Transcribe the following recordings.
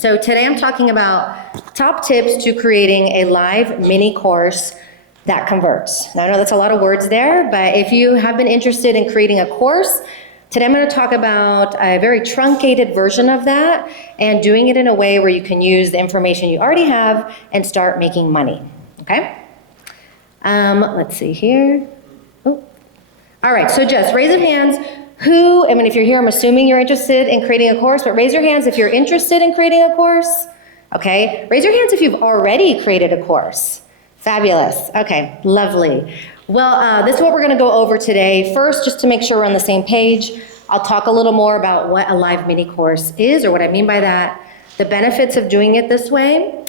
So today I'm talking about top tips to creating a live mini course that converts. Now I know that's a lot of words there, but if you have been interested in creating a course, today I'm going to talk about a very truncated version of that and doing it in a way where you can use the information you already have and start making money, okay? Let's see here. Oh. All right, so just raise of hands. If you're here, I'm assuming you're interested in creating a course, but raise your hands if you're interested in creating a course. Okay, raise your hands if you've already created a course. Fabulous, okay, lovely. Well, this is what we're gonna go over today. First, just to make sure we're on the same page, I'll talk a little more about what a live mini course is, or what I mean by that, the benefits of doing it this way.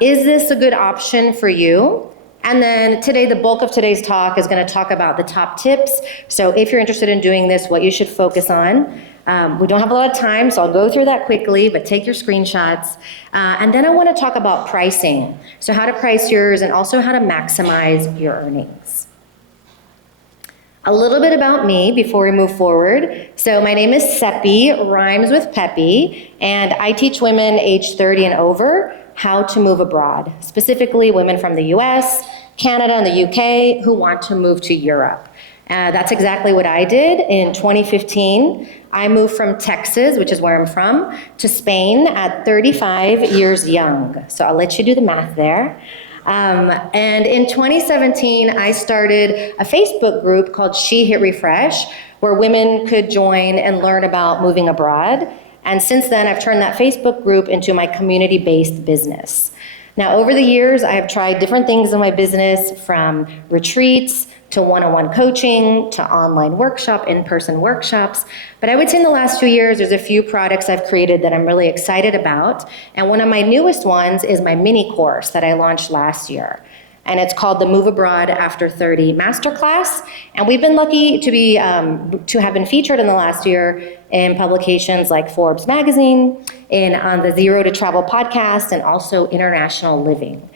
Is this a good option for you? And then today, the bulk of today's talk is going to talk about the top tips. So if you're interested in doing this, what you should focus on. We don't have a lot of time, so I'll go through that quickly, but take your screenshots. And then I want to talk about pricing. So how to price yours and also how to maximize your earnings. A little bit about me before we move forward. So my name is Cepee, rhymes with Peppy, and I teach women age 30 and over how to move abroad, specifically women from the US, Canada, and the UK who want to move to Europe. That's exactly what I did in 2015. I moved from Texas, which is where I'm from, to Spain at 35 years young. So I'll let you do the math there. And in 2017, I started a Facebook group called She Hit Refresh, where women could join and learn about moving abroad. And since then, I've turned that Facebook group into my community-based business. Now, over the years, I have tried different things in my business, from retreats to one-on-one coaching to online in-person workshops. But I would say in the last 2 years, there's a few products I've created that I'm really excited about. And one of my newest ones is my mini course that I launched last year. And it's called the Move Abroad After 30 Masterclass. And we've been lucky to have been featured in the last year in publications like Forbes magazine, on the Zero to Travel podcast, and also International Living.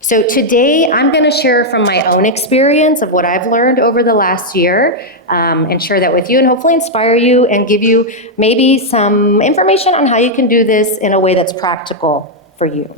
So today I'm gonna share from my own experience of what I've learned over the last year and share that with you and hopefully inspire you and give you maybe some information on how you can do this in a way that's practical for you.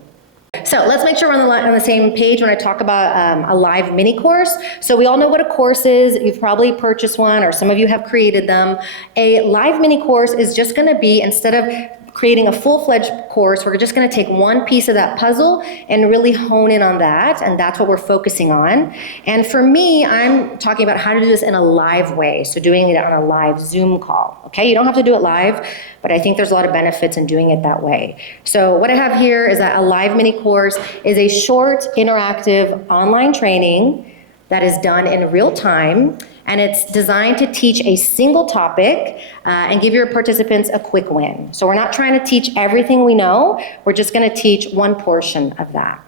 So let's make sure we're on the same page when I talk about a live mini course. So we all know what a course is. You've probably purchased one, or some of you have created them. A live mini course is just gonna be, instead of creating a full-fledged course, we're just gonna take one piece of that puzzle and really hone in on that, and that's what we're focusing on. And for me, I'm talking about how to do this in a live way, so doing it on a live Zoom call, okay? You don't have to do it live, but I think there's a lot of benefits in doing it that way. So what I have here is that a live mini course is a short, interactive online training that is done in real time, and it's designed to teach a single topic and give your participants a quick win. So we're not trying to teach everything we know, we're just gonna teach one portion of that.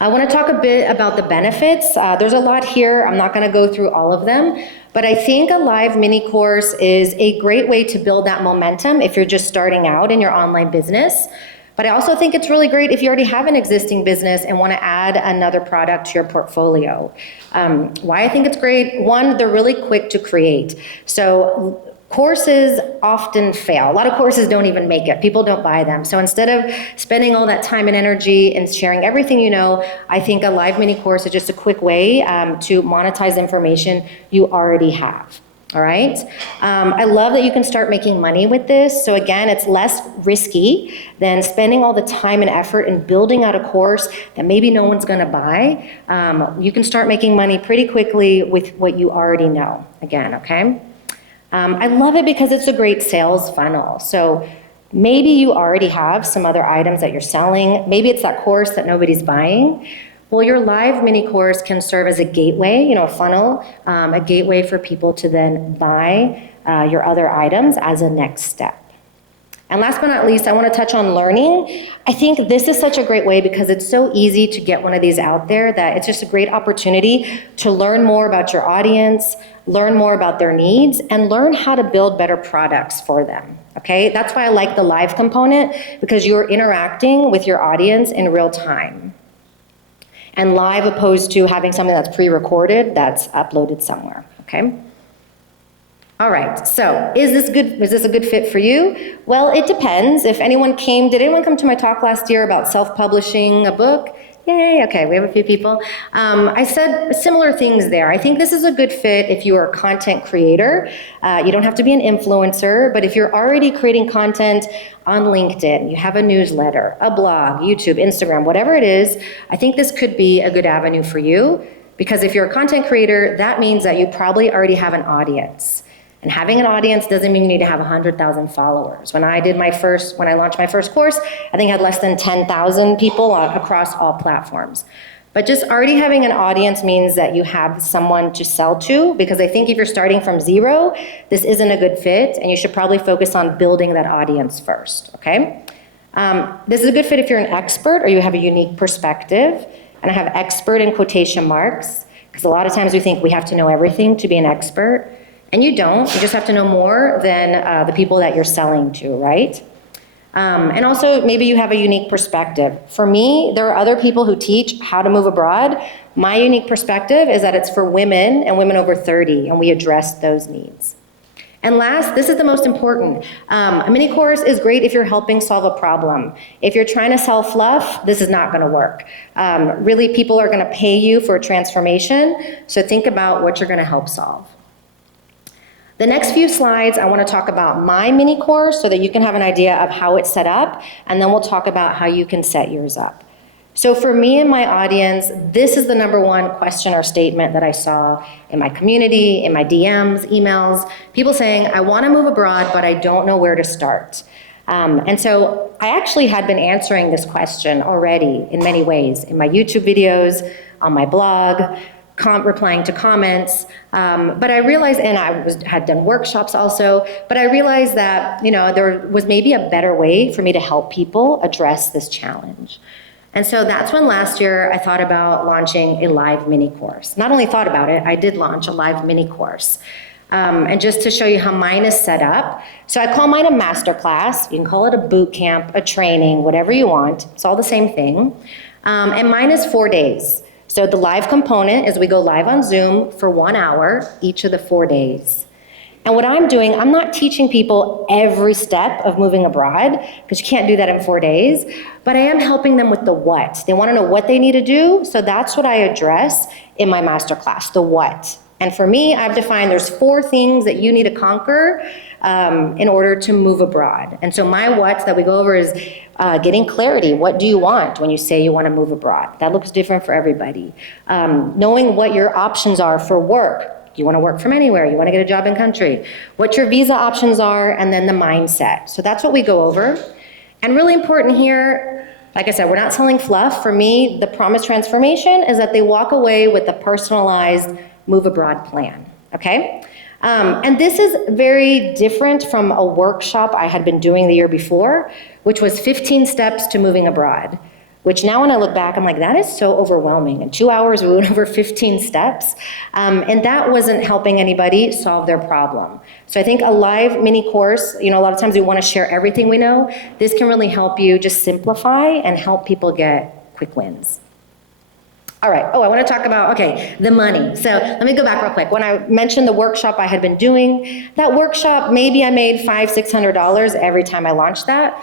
I wanna talk a bit about the benefits. There's a lot here, I'm not gonna go through all of them, but I think a live mini course is a great way to build that momentum if you're just starting out in your online business. But I also think it's really great if you already have an existing business and want to add another product to your portfolio. Why I think it's great, one, they're really quick to create. So courses often fail. A lot of courses don't even make it. People don't buy them. So instead of spending all that time and energy and sharing everything you know, I think a live mini course is just a quick way to monetize information you already have. All right. I love that you can start making money with this. So again, it's less risky than spending all the time and effort in building out a course that maybe no one's going to buy. You can start making money pretty quickly with what you already know. Again, okay. I love it because it's a great sales funnel. So maybe you already have some other items that you're selling. Maybe it's that course that nobody's buying. Well, your live mini course can serve as a gateway, a funnel, a gateway for people to then buy your other items as a next step. And last but not least, I want to touch on learning. I think this is such a great way because it's so easy to get one of these out there that it's just a great opportunity to learn more about your audience, learn more about their needs, and learn how to build better products for them. Okay, that's why I like the live component, because you're interacting with your audience in real time. And live opposed to having something that's pre-recorded that's uploaded somewhere, okay? All right, so is this a good fit for you? Well, it depends. If anyone came, did anyone come to my talk last year about self-publishing a book? Yay, okay, we have a few people. I said similar things there. I think this is a good fit if you are a content creator. You don't have to be an influencer, but if you're already creating content on LinkedIn, you have a newsletter, a blog, YouTube, Instagram, whatever it is, I think this could be a good avenue for you, because if you're a content creator, that means that you probably already have an audience. And having an audience doesn't mean you need to have 100,000 followers. When I launched my first course, I think I had less than 10,000 people across all platforms. But just already having an audience means that you have someone to sell to, because I think if you're starting from zero, this isn't a good fit, and you should probably focus on building that audience first, okay? This is a good fit if you're an expert or you have a unique perspective. And I have expert in quotation marks, because a lot of times we think we have to know everything to be an expert. And you don't, you just have to know more than the people that you're selling to, right? And also, maybe you have a unique perspective. For me, there are other people who teach how to move abroad. My unique perspective is that it's for women and women over 30, and we address those needs. And last, this is the most important. A mini course is great if you're helping solve a problem. If you're trying to sell fluff, this is not gonna work. Really, people are gonna pay you for a transformation, so think about what you're gonna help solve. The next few slides, I want to talk about my mini course so that you can have an idea of how it's set up, and then we'll talk about how you can set yours up. So for me and my audience, this is the number one question or statement that I saw in my community, in my DMs, emails, people saying, I want to move abroad, but I don't know where to start. And so I actually had been answering this question already in many ways, in my YouTube videos, on my blog, replying to comments, but I realized, and had done workshops also, but I realized that there was maybe a better way for me to help people address this challenge. And so that's when last year I thought about launching a live mini course. Not only thought about it, I did launch a live mini course. And just to show you how mine is set up, so I call mine a masterclass. You can call it a boot camp, a training, whatever you want. It's all the same thing. And mine is 4 days. So the live component is we go live on Zoom for 1 hour each of the 4 days. And what I'm doing, I'm not teaching people every step of moving abroad, because you can't do that in 4 days, but I am helping them with the what. They want to know what they need to do, so that's what I address in my masterclass, the what. And for me, I've defined there's 4 things that you need to conquer in order to move abroad. And so my what that we go over is getting clarity. What do you want when you say you want to move abroad? That looks different for everybody. Knowing what your options are for work. You want to work from anywhere. You want to get a job in country. What your visa options are, and then the mindset. So that's what we go over. And really important here, like I said, we're not selling fluff. For me, the promised transformation is that they walk away with a personalized move abroad plan, okay? And this is very different from a workshop I had been doing the year before, which was 15 steps to moving abroad, which now when I look back, I'm like, that is so overwhelming. In 2 hours, we went over 15 steps, and that wasn't helping anybody solve their problem. So I think a live mini course, a lot of times we want to share everything we know. This can really help you just simplify and help people get quick wins. All right, I want to talk about, the money. So let me go back real quick. When I mentioned the workshop I had been doing, that workshop, maybe I made $500-600 every time I launched that.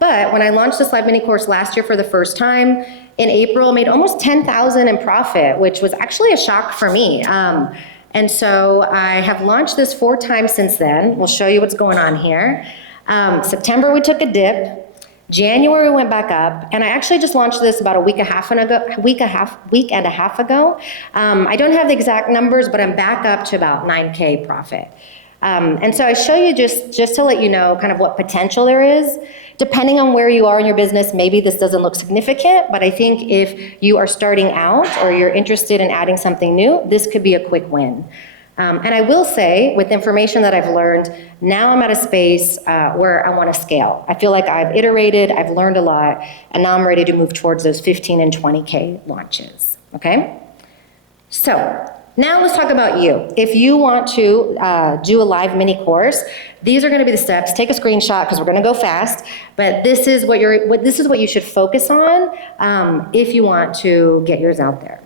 But when I launched this live mini course last year for the first time, in April, I made almost $10,000 in profit, which was actually a shock for me. And so I have launched this 4 times since then. We'll show you what's going on here. September, we took a dip. January went back up, and I actually just launched this about a week and a half ago. I don't have the exact numbers, but I'm back up to about 9K profit. And so I show you just to let you know kind of what potential there is. Depending on where you are in your business, maybe this doesn't look significant, but I think if you are starting out or you're interested in adding something new, this could be a quick win. And I will say, with information that I've learned, now I'm at a space where I want to scale. I feel like I've iterated, I've learned a lot, and now I'm ready to move towards those 15 and 20K launches, okay? So now let's talk about you. If you want to do a live mini course, these are going to be the steps. Take a screenshot because we're going to go fast, but this is what you should focus on if you want to get yours out there.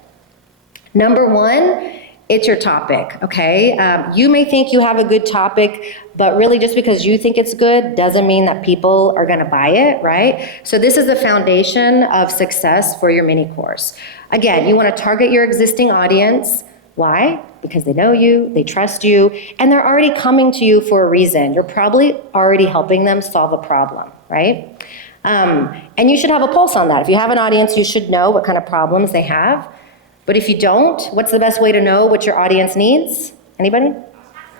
Number 1, it's your topic, okay? You may think you have a good topic, but really just because you think it's good doesn't mean that people are gonna buy it, right? So this is the foundation of success for your mini course. Again, you wanna target your existing audience. Why? Because they know you, they trust you, and they're already coming to you for a reason. You're probably already helping them solve a problem, right? And you should have a pulse on that. If you have an audience, you should know what kind of problems they have. But if you don't, what's the best way to know what your audience needs? Anybody?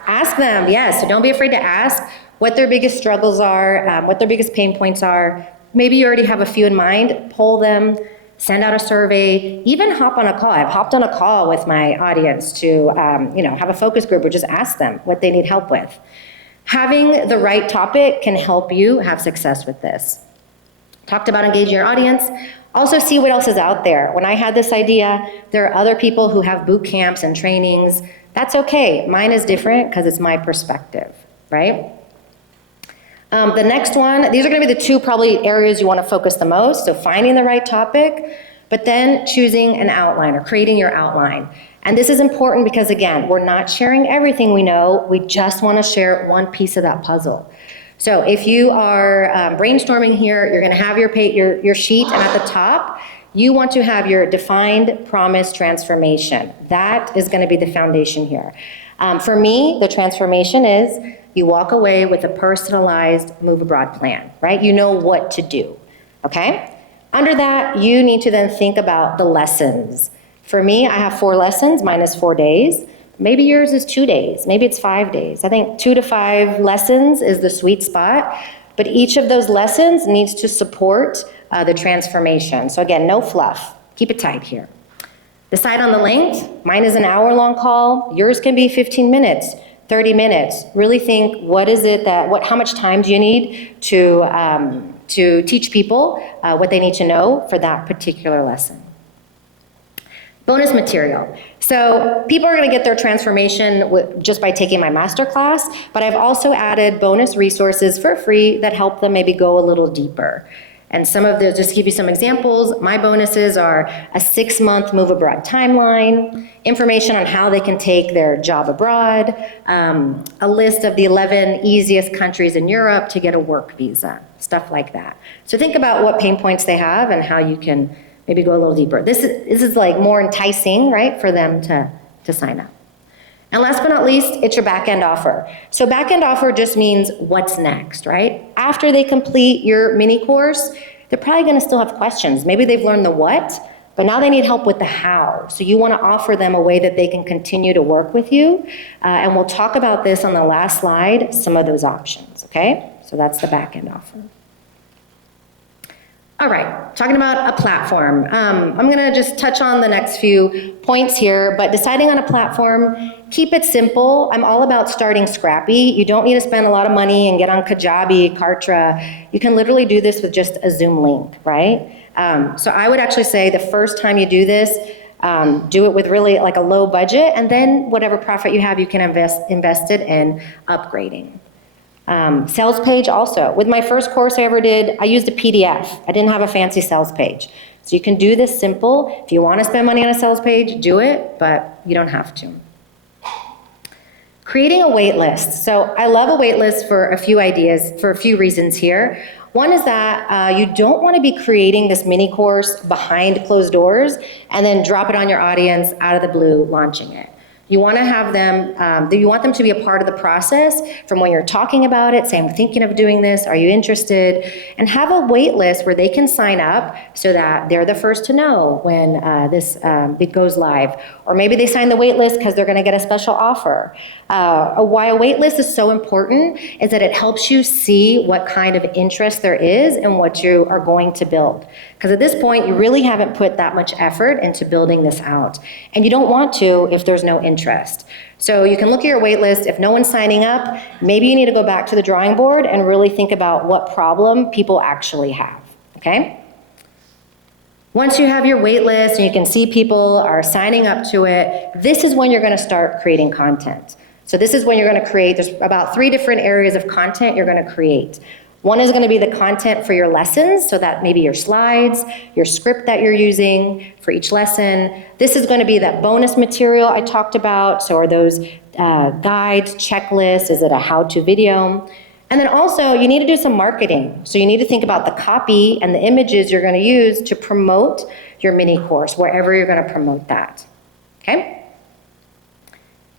Ask them, yes. So don't be afraid to ask what their biggest struggles are, what their biggest pain points are. Maybe you already have a few in mind, poll them, send out a survey, even hop on a call. I've hopped on a call with my audience to have a focus group or just ask them what they need help with. Having the right topic can help you have success with this. Talked about engaging your audience. Also see what else is out there. When I had this idea, there are other people who have boot camps and trainings. That's okay. Mine is different because it's my perspective, right? The next one, these are gonna be the two probably areas you wanna focus the most. So finding the right topic, but then choosing an outline or creating your outline. And this is important because again, we're not sharing everything we know. We just wanna share one piece of that puzzle. So if you are brainstorming here, you're gonna have your sheet, and at the top, you want to have your defined promise transformation. That is gonna be the foundation here. For me, the transformation is you walk away with a personalized move abroad plan, right? You know what to do, okay? Under that, you need to then think about the lessons. For me, I have 4 lessons, mine is 4 days. Maybe yours is 2 days, maybe it's 5 days. I think 2 to 5 lessons is the sweet spot, but each of those lessons needs to support the transformation. So again, no fluff, keep it tight here. Decide on the length. Mine is an hour-long call, yours can be 15 minutes, 30 minutes. Really think, how much time do you need to teach people what they need to know for that particular lesson. Bonus material. So people are gonna get their transformation just by taking my masterclass, but I've also added bonus resources for free that help them maybe go a little deeper. And some of those, just to give you some examples, my bonuses are a 6-month move abroad timeline, information on how they can take their job abroad, a list of the 11 easiest countries in Europe to get a work visa, stuff like that. So think about what pain points they have and how you can maybe go a little deeper. This is like more enticing, right, for them to sign up. And last but not least, it's your back-end offer. So back-end offer just means what's next, right? After they complete your mini course, they're probably gonna still have questions. Maybe they've learned the what, but now they need help with the how. So you wanna offer them a way that they can continue to work with you. And we'll talk about this on the last slide, some of those options, okay? So that's the back-end offer. All right, talking about a platform. I'm gonna just touch on the next few points here, but deciding on a platform, keep it simple. I'm all about starting scrappy. You don't need to spend a lot of money and get on Kajabi, Kartra. You can literally do this with just a Zoom link, right? So I would actually say the first time you do this, do it with really like a low budget, and then whatever profit you have, you can invest it in upgrading. Sales page also. With my first course I ever did, I used a PDF. I didn't have a fancy sales page. So you can do this simple. If you want to spend money on a sales page, do it, but you don't have to. Creating a wait list. So I love a wait list for a few ideas, for a few reasons here. One is that you don't want to be creating this mini course behind closed doors and then drop it on your audience out of the blue, launching it. You want to have them, you want them to be a part of the process from when you're talking about it, saying, I'm thinking of doing this, are you interested? And have a wait list where they can sign up so that they're the first to know when it goes live. Or maybe they sign the wait list because they're going to get a special offer. Why a wait list is so important is that it helps you see what kind of interest there is in what you are going to build. Because at this point, you really haven't put that much effort into building this out. And you don't want to if there's no interest. So you can look at your wait list. If no one's signing up, maybe you need to go back to the drawing board and really think about what problem people actually have, okay? Once you have your wait list and you can see people are signing up to it, this is when you're gonna start creating content. So this is when you're gonna create, there's about 3 different areas of content you're gonna create. One is going to be the content for your lessons, so that maybe your slides, your script that you're using for each lesson. This is going to be that bonus material I talked about, so are those guides, checklists, is it a how-to video? And then also, you need to do some marketing. So you need to think about the copy and the images you're going to use to promote your mini course, wherever you're going to promote that, okay?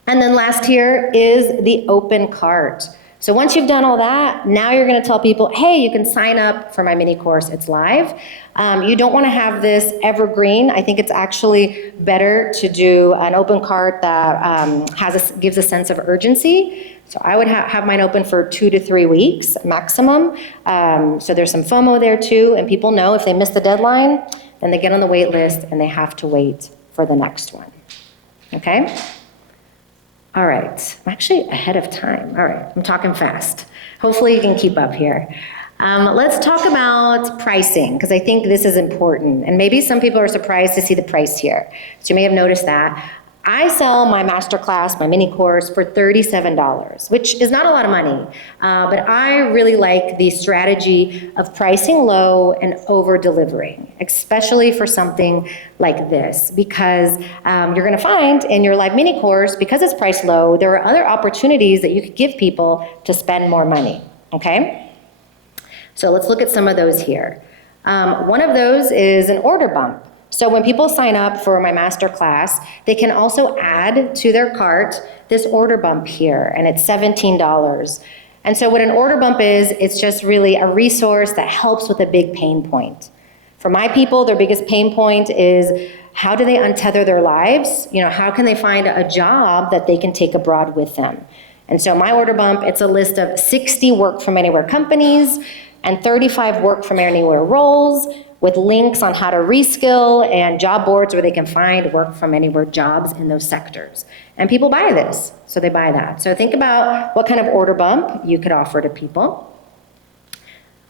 And then last here is the open cart. So once you've done all that, now you're gonna tell people, hey, you can sign up for my mini course, it's live. You don't wanna have this evergreen. I think it's actually better to do an open cart that gives a sense of urgency. So I would have mine open for 2 to 3 weeks maximum. So there's some FOMO there too, and people know if they miss the deadline, then they get on the wait list and they have to wait for the next one, okay? All right, I'm actually ahead of time. All right, I'm talking fast. Hopefully you can keep up here. Let's talk about pricing, because I think this is important. And maybe some people are surprised to see the price here. So you may have noticed that. I sell my masterclass, my mini course, for $37, which is not a lot of money. But I really like the strategy of pricing low and over-delivering, especially for something like this, because you're gonna find in your live mini course, because it's priced low, there are other opportunities that you could give people to spend more money, okay? So let's look at some of those here. One of those is an order bump. So when people sign up for my masterclass, they can also add to their cart this order bump here, and it's $17. And so what an order bump is, it's just really a resource that helps with a big pain point. For my people, their biggest pain point is how do they untether their lives? You know, how can they find a job that they can take abroad with them? And so my order bump, it's a list of 60 work from anywhere companies and 35 work from anywhere roles, with links on how to reskill and job boards where they can find work from anywhere jobs in those sectors. And people buy this, so they buy that. So think about what kind of order bump you could offer to people.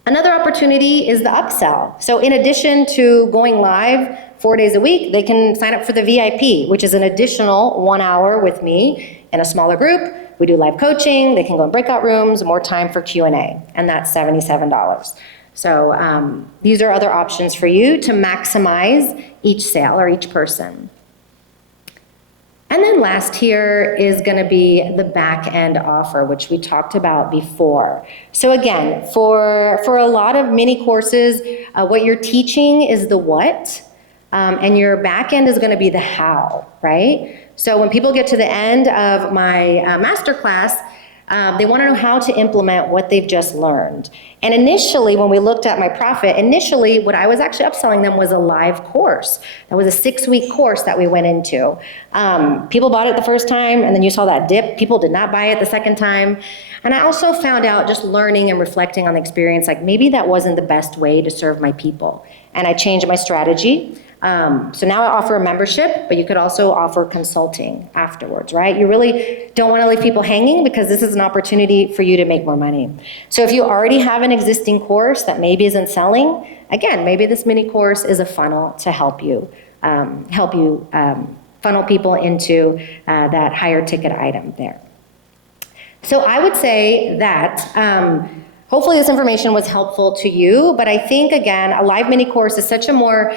Another opportunity is the upsell. So in addition to going live 4 days a week, they can sign up for the VIP, which is an additional 1 hour with me in a smaller group. We do live coaching, they can go in breakout rooms, more time for Q&A, and that's $77. So these are other options for you to maximize each sale or each person. And then last here is gonna be the back end offer, which we talked about before. So again, for a lot of mini courses, what you're teaching is the what, and your back end is gonna be the how, right? So when people get to the end of my masterclass, they want to know how to implement what they've just learned. And initially, when we looked at my profit, initially what I was actually upselling them was a live course. That was a 6-week course that we went into. People bought it the first time, and then you saw that dip. People did not buy it the second time. And I also found out, just learning and reflecting on the experience, like maybe that wasn't the best way to serve my people. And I changed my strategy. So now I offer a membership, but you could also offer consulting afterwards, right? You really don't want to leave people hanging, because this is an opportunity for you to make more money. So if you already have an existing course that maybe isn't selling, again, maybe this mini course is a funnel to help you funnel people into that higher ticket item there. So I would say that hopefully this information was helpful to you, but I think, again, a live mini course is such a more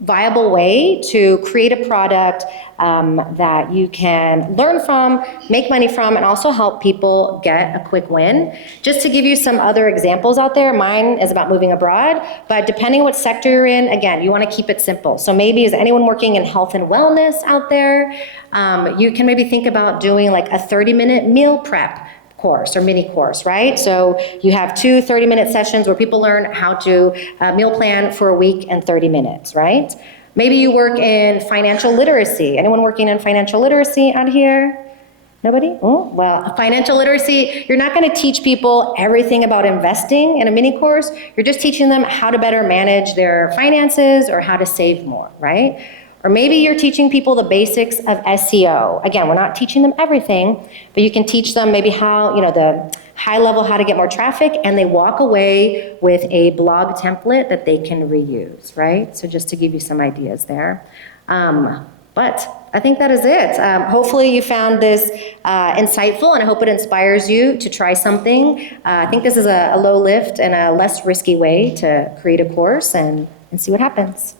viable way to create a product that you can learn from, make money from, and also help people get a quick win. Just to give you some other examples out there, mine is about moving abroad, but depending what sector you're in, again, you want to keep it simple. So maybe, is anyone working in health and wellness out there? You can maybe think about doing like a 30-minute meal prep course or mini course, right? So you have 2 30-minute sessions where people learn how to meal plan for a week in 30 minutes, right? Maybe you work in financial literacy. Anyone working in financial literacy out here? Nobody? Oh, well, financial literacy, you're not gonna teach people everything about investing in a mini course. You're just teaching them how to better manage their finances or how to save more, right? Or maybe you're teaching people the basics of SEO. Again, we're not teaching them everything, but you can teach them maybe how, the high level, how to get more traffic, and they walk away with a blog template that they can reuse, right? So just to give you some ideas there. But I think that is it. Hopefully you found this insightful, and I hope it inspires you to try something. I think this is a low lift and a less risky way to create a course and see what happens.